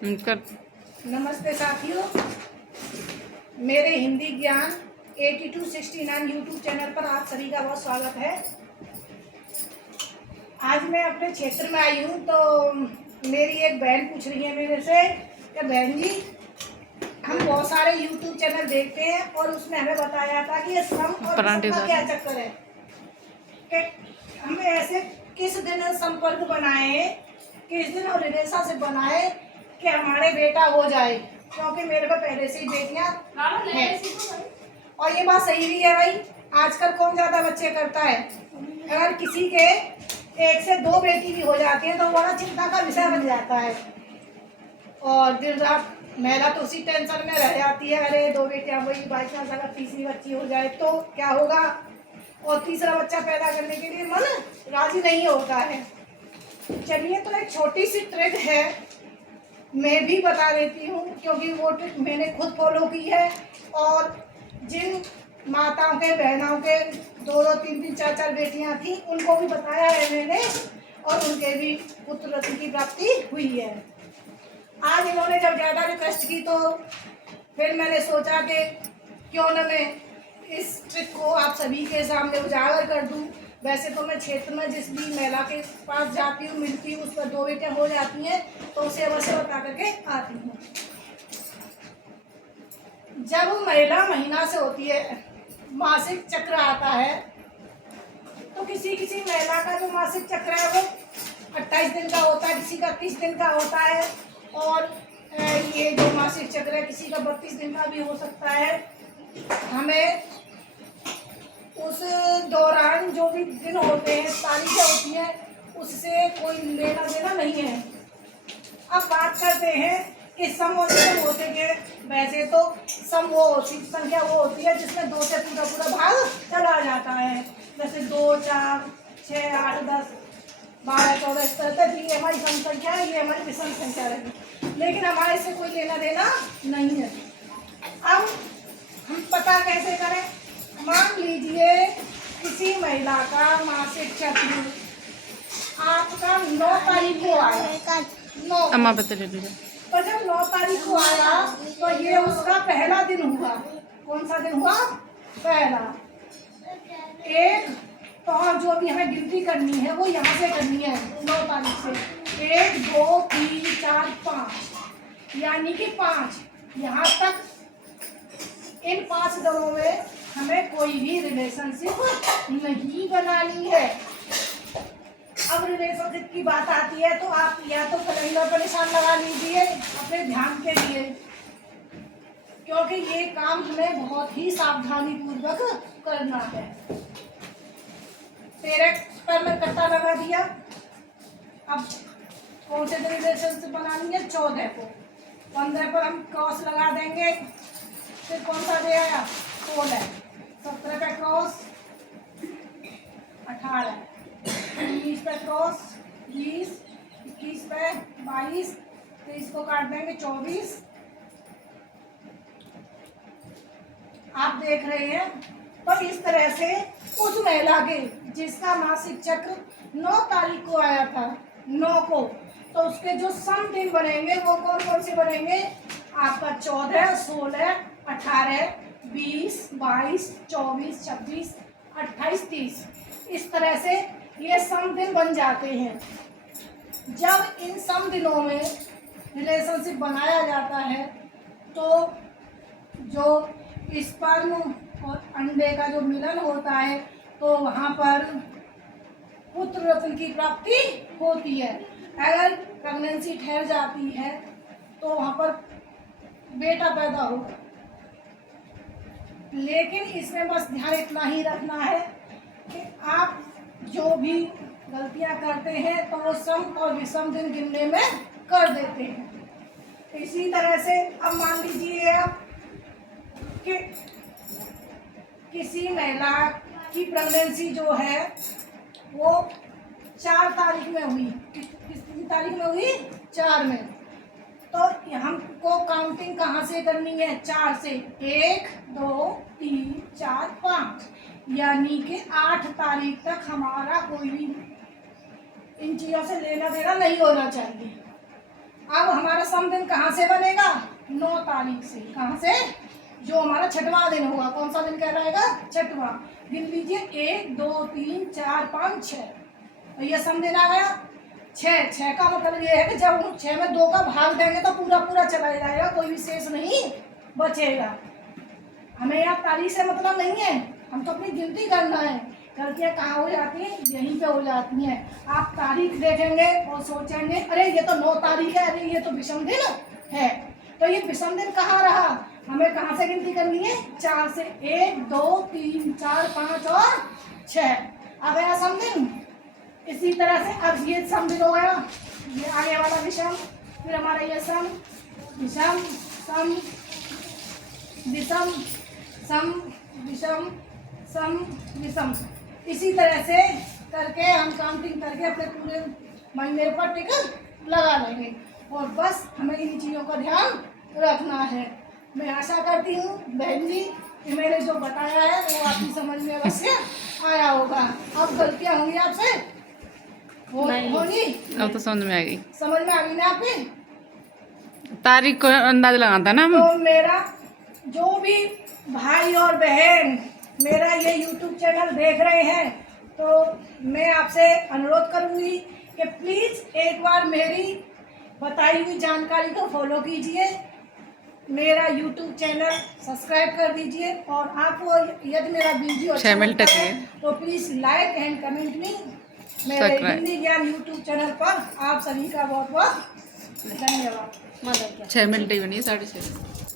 कर। नमस्ते साथियों, मेरे हिंदी ज्ञान 8269 यूट्यूब चैनल पर आप सभी का बहुत स्वागत है। आज मैं अपने क्षेत्र में आई हूँ तो मेरी एक बहन पूछ रही है मेरे से कि बहन जी, हम बहुत सारे यूट्यूब चैनल देखते हैं और उसमें हमें बताया था कि ये सम और विषम का क्या चक्कर है, कि हमें ऐसे किस दिन संपर्क बनाए, किस दिन और रिलेशन से बनाए कि हमारे बेटा हो जाए, क्योंकि मेरे को पहले से ही बेटियां हैं। और ये बात सही भी है भाई, आजकल कौन ज्यादा बच्चे करता है। अगर किसी के एक से दो बेटी भी हो जाती है तो बड़ा चिंता का विषय बन जाता है और दिन रात महिला तो उसी टेंशन में रह जाती है, अरे दो बेटियां हुई, बाई चांस अगर तीसरी बच्ची हो जाए तो क्या होगा, और तीसरा बच्चा पैदा करने के लिए मन राजी नहीं होता है। चलिए, तो एक छोटी सी ट्रिक है, मैं भी बता देती हूँ, क्योंकि वो ट्रिक मैंने खुद फॉलो की है और जिन माताओं के बहनों के दो दो तीन तीन चार चार बेटियां थी उनको भी बताया है मैंने, और उनके भी पुत्र रत्न की प्राप्ति हुई है। आज इन्होंने जब ज़्यादा रिक्वेस्ट की तो फिर मैंने सोचा कि क्यों न मैं इस ट्रिक को आप सभी के सामने उजागर कर दूं। वैसे तो मैं क्षेत्र में जिस भी महिला के पास जाती हूँ, मिलती हूँ, उस पर दो बेटियां हो जाती हैं तो उसे अवश्य बता करके आती हूँ। जब महिला महीना से होती है, मासिक चक्र आता है, तो किसी किसी महिला का जो मासिक चक्र है वो 28 दिन का होता है, किसी का 30 दिन का होता है, और ये जो मासिक चक्र है किसी का 32 दिन का भी हो सकता है। हमें उस दौरान जो भी दिन होते हैं, तारीखें होती हैं, उससे कोई लेना देना नहीं है। अब बात करते हैं कि सम और विषम होते हैं। वैसे तो सम वो होती संख्या वो होती है जिसमें दो से पूरा पूरा भाग चला जाता है, जैसे 2, 4, 6, 8, 10, 12, 14 इस तरह तक ये हमारी सम संख्या है, ये हमारी विषम संख्या रहेगी, लेकिन हमारे से कोई लेना देना नहीं है। अब हम पता कैसे करें। मान लीजिए किसी महिला का मासिक चक्र आपका 9 तारीख को आया, 9 अम्मा बता लीजिए। तो जब 9 तारीख को आया तो ये उसका पहला दिन हुआ। कौन सा दिन हुआ? पहला। एक तो जो भी हमें गिनती करनी है वो यहाँ से करनी है, 9 तारीख से 1, 2, 3, 4, 5, यानी कि 5 यहाँ तक। इन 5 दिनों में हमें कोई भी रिलेशनशिप नहीं बनानी है। अब रिलेशनशिप की बात आती है तो आप या तो कैलेंडर पर निशान लगा लीजिए अपने ध्यान के लिए, क्योंकि ये काम हमें बहुत ही सावधानी पूर्वक करना है। 13 पर मैं कट्टा लगा दिया। अब कौन से दिन रिलेशनशिप बनानी है? 14 को। 15 पर हम क्रॉस लगा देंगे। फिर कौन सा डे आया? 16। 17 पे क्रॉस, 18, 19 पे क्रॉस, 20, 21 पे 22, 23 को काट देंगे 24। आप देख रहे हैं, तो इस तरह से उस महिला के जिसका मासिक चक्र 9 तारीख को आया था, 9 को, तो उसके जो सम दिन बनेंगे वो कौन कौन से बनेंगे? आपका 14, 16, 18, 20, 22, 24, 26, 28, 30, इस तरह से ये सम दिन बन जाते हैं। जब इन सम दिनों में रिलेशनशिप बनाया जाता है तो जो स्पर्म और अंडे का जो मिलन होता है तो वहाँ पर पुत्र रत्न की प्राप्ति होती है। अगर प्रेगनेंसी ठहर जाती है तो वहाँ पर बेटा पैदा होगा, लेकिन इसमें बस ध्यान इतना ही रखना है कि आप जो भी गलतियां करते हैं तो वो सम और विषम दिन गिनने में कर देते हैं। इसी तरह से अब मान लीजिए आप कि किसी महिला की प्रेगनेंसी जो है वो 4 तारीख में हुई। कितनी तारीख में हुई? 4 में। तो हमको काउंटिंग कहाँ से करनी है? 4 से। 1, 2, 3, 4, 5, यानी कि 8 तारीख तक हमारा कोई भी इन चीज़ों से लेना देना नहीं होना चाहिए। अब हमारा समदिन कहाँ से बनेगा? 9 तारीख से। कहाँ से? जो हमारा छठवां दिन होगा। कौन सा दिन कहलाएगा? छठवां। गिन लीजिए, 1 2 3 4 5 6, और ये समदिन आ गया 6। 6 का मतलब ये है कि जब हम 6 में 2 का भाग देंगे तो पूरा पूरा चला जाएगा, कोई भी शेष नहीं बचेगा। हमें यहाँ तारीख से मतलब नहीं है, हम तो अपनी गिनती करना है। गलतियाँ कहाँ हो जाती हैं? यहीं पे हो जाती हैं। आप तारीख देखेंगे और सोचेंगे अरे ये तो 9 तारीख है, अरे ये तो विषम दिन है। तो ये विषम दिन कहाँ रहा? हमें कहाँ से गिनती करनी है? 4 से। 1 2 3 4 5 और 6 आ गया समदिन। इसी तरह से अब ये समदिन हो गया, ये आगे वाला विषम, फिर हमारा ये सम, विषम, सम, विषम, सम, विषम, सम, विषम। इसी तरह से करके हम काउंटिंग करके अपने पूरे महीने पर टिक लगा लेंगे, और बस हमें इन चीज़ों का ध्यान रखना है। मैं आशा करती हूँ बहन जी कि मैंने जो बताया है वो आपकी समझ में अवश्य आया होगा। अब गलतियाँ होंगी आपसे, होंगी। अब तो समझ में आ गई, समझ में आ गई ना आपकी? तारीख को अंदाज लगाता ना हम। तो मेरा जो भी भाई और बहन मेरा ये YouTube चैनल देख रहे हैं, तो मैं आपसे अनुरोध करूँगी कि प्लीज़ एक बार मेरी बताई हुई जानकारी को फॉलो कीजिए, मेरा YouTube चैनल सब्सक्राइब कर दीजिए, और आपको यदि मेरा वीडियो अच्छा लगता है तो please like and comment me मेरे हिंदी ज्ञान YouTube चैनल पर। आप सभी का बहुत बहुत धन्यवाद। 6 मिनट ही बनी, 6:30।